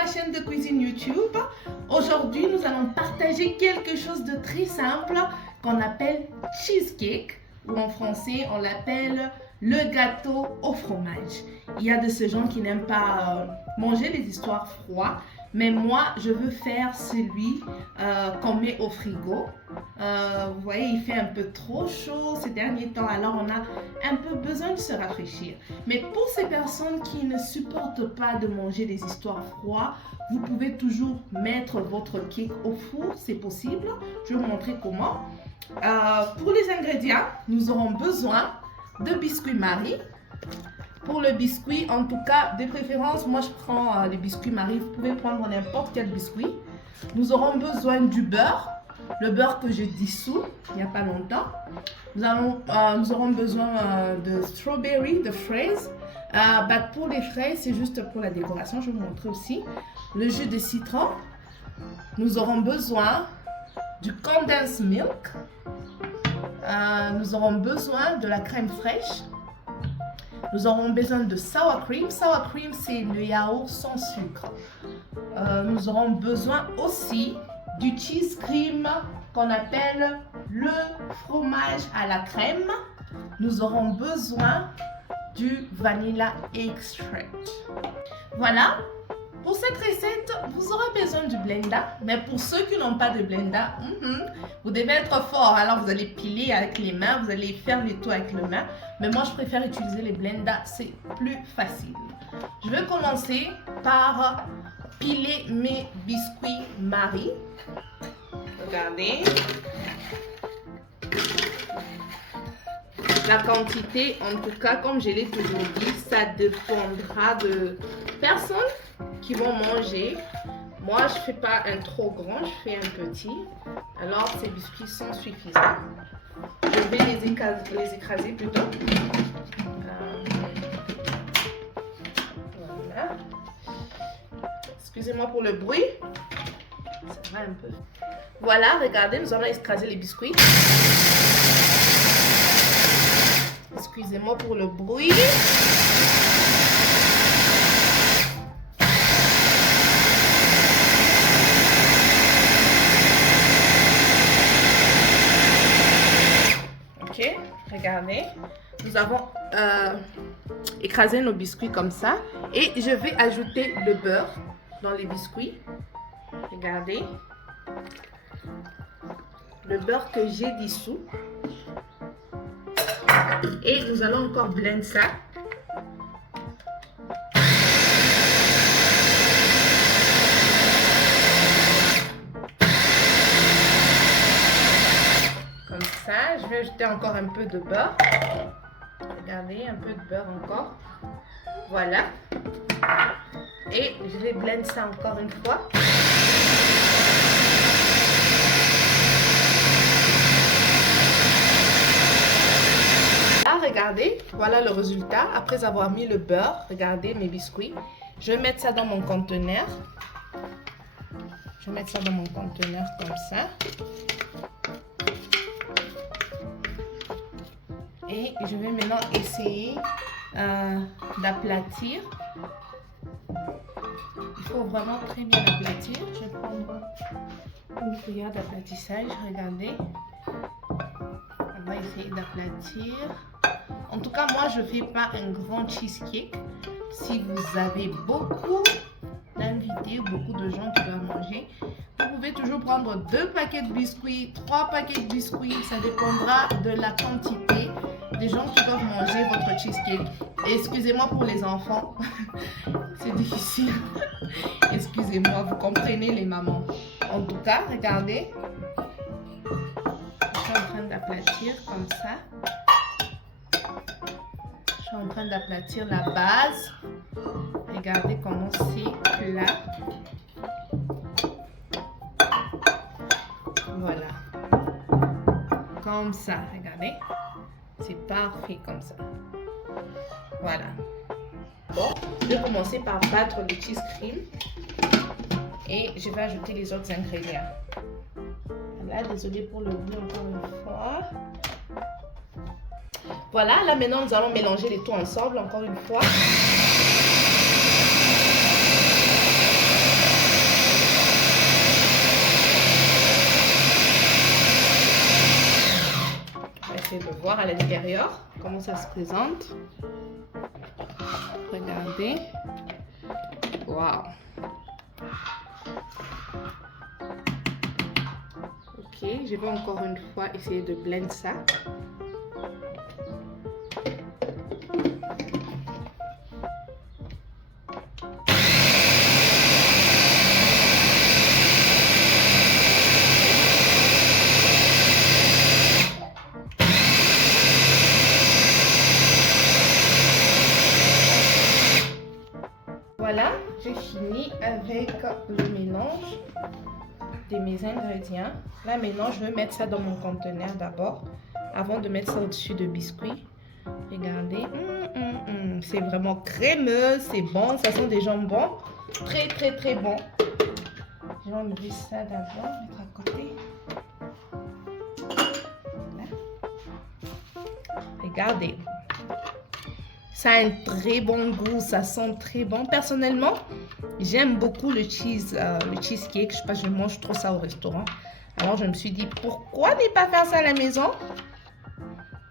ma chaîne de cuisine YouTube. Aujourd'hui, nous allons partager quelque chose de très simple qu'on appelle cheesecake, ou en français, on l'appelle le gâteau au fromage. Il y a de ces gens qui n'aiment pas manger les histoires froides, mais moi, je veux faire celui qu'on met au frigo. Vous voyez, il fait un peu trop chaud ces derniers temps, alors on a un peu besoin de se rafraîchir. Mais pour ces personnes qui ne supportent pas de manger des histoires froides, vous pouvez toujours mettre votre cake au four, c'est possible. Je vais vous montrer comment. Pour les ingrédients, nous aurons besoin de biscuits Marie. Pour le biscuit, en tout cas, de préférence, moi je prends les biscuits Marie. Vous pouvez prendre n'importe quel biscuit. Nous aurons besoin du beurre, le beurre que j'ai dissous il n'y a pas longtemps. Nous aurons besoin de strawberry, de fraises. Pour les fraises, c'est juste pour la décoration. Je vais vous montrer aussi. Le jus de citron. Nous aurons besoin du condensed milk. Nous aurons besoin de la crème fraîche. Nous aurons besoin de sour cream. Sour cream, c'est le yaourt sans sucre. Nous aurons besoin aussi du cheese cream qu'on appelle le fromage à la crème. Nous aurons besoin du vanilla extract. Voilà. Pour cette recette, vous aurez besoin du blender, mais pour ceux qui n'ont pas de blender, vous devez être fort. Alors vous allez piler avec les mains, vous allez faire les tout avec les mains. Mais moi, je préfère utiliser les blenders, c'est plus facile. Je vais commencer par piler mes biscuits Marie. Regardez. La quantité, en tout cas, comme je l'ai toujours dit, ça dépendra de personnes qui vont manger. Moi, je ne fais pas un trop grand, je fais un petit. Alors, ces biscuits sont suffisants. Je vais les écraser plutôt. Voilà. Excusez-moi pour le bruit. Ça va un peu. Voilà, regardez, nous allons écraser les biscuits. Excusez-moi pour le bruit. Ok, regardez. Nous avons écrasé nos biscuits comme ça. Et je vais ajouter le beurre dans les biscuits. Regardez. Le beurre que j'ai dissous. Et nous allons encore blender ça. Comme ça, je vais ajouter encore un peu de beurre. Regardez, un peu de beurre encore. Voilà. Et je vais blender ça encore une fois. Regardez, voilà le résultat. Après avoir mis le beurre, regardez mes biscuits. Je vais mettre ça dans mon conteneur. Je vais mettre ça dans mon conteneur comme ça. Et je vais maintenant essayer d'aplatir. Il faut vraiment très bien aplatir. Je vais prendre une cuillère d'aplatissage. Regardez. On va essayer d'aplatir. En tout cas, moi, je ne fais pas un grand cheesecake. Si vous avez beaucoup d'invités, beaucoup de gens qui doivent manger, vous pouvez toujours prendre 2 paquets de biscuits, 3 paquets de biscuits. Ça dépendra de la quantité des gens qui doivent manger votre cheesecake. Excusez-moi pour les enfants. C'est difficile. Excusez-moi, vous comprenez les mamans. En tout cas, regardez. Je suis en train d'aplatir comme ça. Je suis en train d'aplatir la base. Regardez comment c'est plat. Voilà. Comme ça, regardez. C'est parfait comme ça. Voilà. Bon, je vais commencer par battre le cheese cream. Et je vais ajouter les autres ingrédients. Voilà, désolé pour le bruit encore une fois. Voilà, là maintenant nous allons mélanger les tout ensemble encore une fois. essayer de voir à l'intérieur comment ça se présente. Regardez. Waouh. Ok, je vais encore une fois essayer de blender ça. Voilà, j'ai fini avec le mélange de mes ingrédients. Là maintenant, je vais mettre ça dans mon conteneur d'abord, avant de mettre ça au-dessus de biscuits. Regardez, c'est vraiment crémeux, c'est bon, ça sent des jambons, très très très bon. Je vais enlever ça d'abord, mettre à côté. Voilà. Regardez. Ça a un très bon goût, ça sent très bon. Personnellement, j'aime beaucoup le cheesecake. Je sais pas, je mange trop ça au restaurant. Alors, je me suis dit, pourquoi ne pas faire ça à la maison?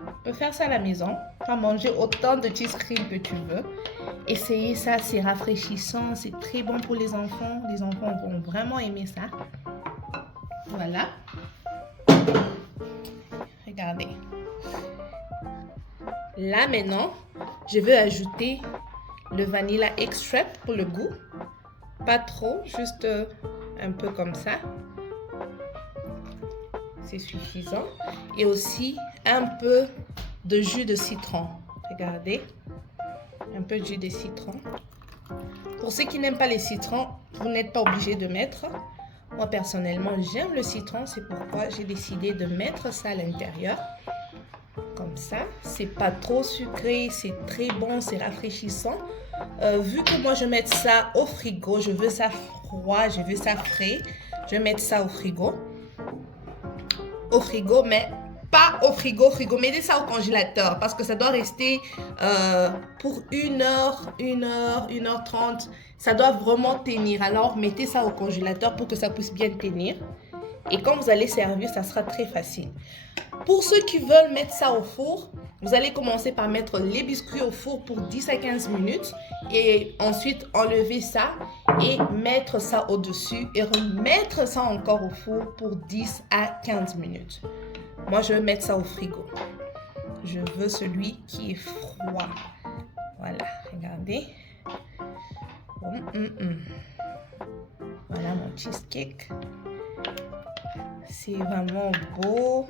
On peut faire ça à la maison. Tu vas manger autant de cheese cream que tu veux. Essayez ça, c'est rafraîchissant, c'est très bon pour les enfants. Les enfants vont vraiment aimer ça. Voilà. Regardez. Là, maintenant, je vais ajouter le vanilla extract pour le goût. Pas trop, juste un peu comme ça. C'est suffisant. Et aussi un peu de jus de citron. Regardez. Un peu de jus de citron. Pour ceux qui n'aiment pas les citrons, vous n'êtes pas obligé de mettre. Moi, personnellement, j'aime le citron. C'est pourquoi j'ai décidé de mettre ça à l'intérieur. Comme ça, c'est pas trop sucré, c'est très bon, c'est rafraîchissant. Vu que moi je vais mettre ça au frigo, je veux ça froid, je veux ça frais, je vais mettre ça au frigo. Au frigo, mais pas au frigo, mettez ça au congélateur parce que ça doit rester pour 1 heure, 1h30. Ça doit vraiment tenir. Alors mettez ça au congélateur pour que ça puisse bien tenir. Et quand vous allez servir, ça sera très facile. Pour ceux qui veulent mettre ça au four, vous allez commencer par mettre les biscuits au four pour 10 à 15 minutes et ensuite enlever ça et mettre ça au-dessus et remettre ça encore au four pour 10 à 15 minutes. Moi, je vais mettre ça au frigo. Je veux celui qui est froid. Voilà, regardez. Voilà mon cheesecake. C'est vraiment beau.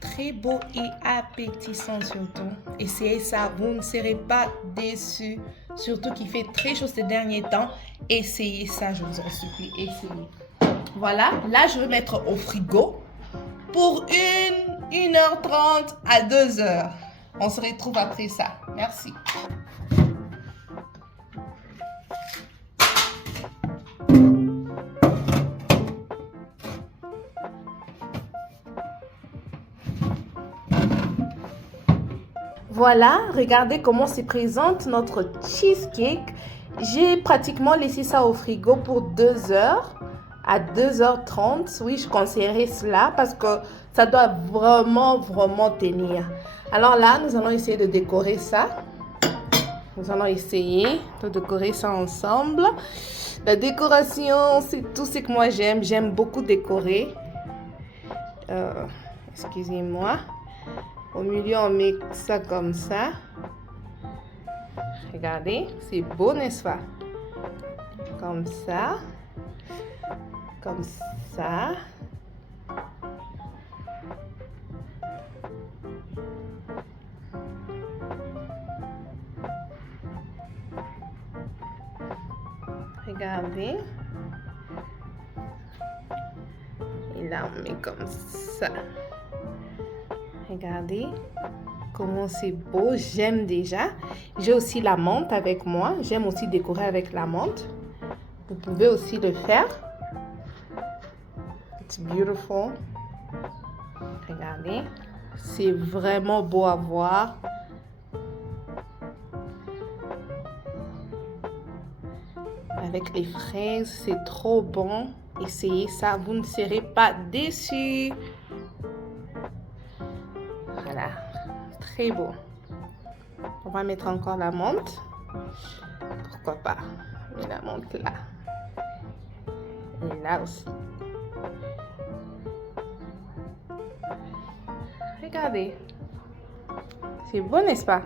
Très beau et appétissant surtout. Essayez ça, vous ne serez pas déçus. Surtout qu'il fait très chaud ces derniers temps. Essayez ça, je vous en supplie. Essayez. Voilà, là je vais mettre au frigo pour 1h30 à 2h. On se retrouve après ça. Merci. Voilà, regardez comment se présente notre cheesecake. J'ai pratiquement laissé ça au frigo pour 2 heures à 2h30. Oui, je conseillerais cela parce que ça doit vraiment tenir. Alors là, nous allons essayer de décorer ça. Nous allons essayer de décorer ça ensemble. La décoration, c'est tout ce que moi j'aime. J'aime beaucoup décorer. Excusez-moi. Au milieu, on met ça comme ça. Regardez, c'est beau, n'est-ce pas? Comme ça. Comme ça. Regardez. Et là, on met comme ça. Regardez comment c'est beau, j'aime déjà. J'ai aussi la menthe avec moi. J'aime aussi décorer avec la menthe. Vous pouvez aussi le faire. It's beautiful. Regardez, c'est vraiment beau à voir. Avec les fraises, c'est trop bon. Essayez ça, vous ne serez pas déçus. Voilà, très beau. On va mettre encore la menthe. Pourquoi pas? Mais la menthe là. Et là aussi. Regardez. C'est beau, n'est-ce pas?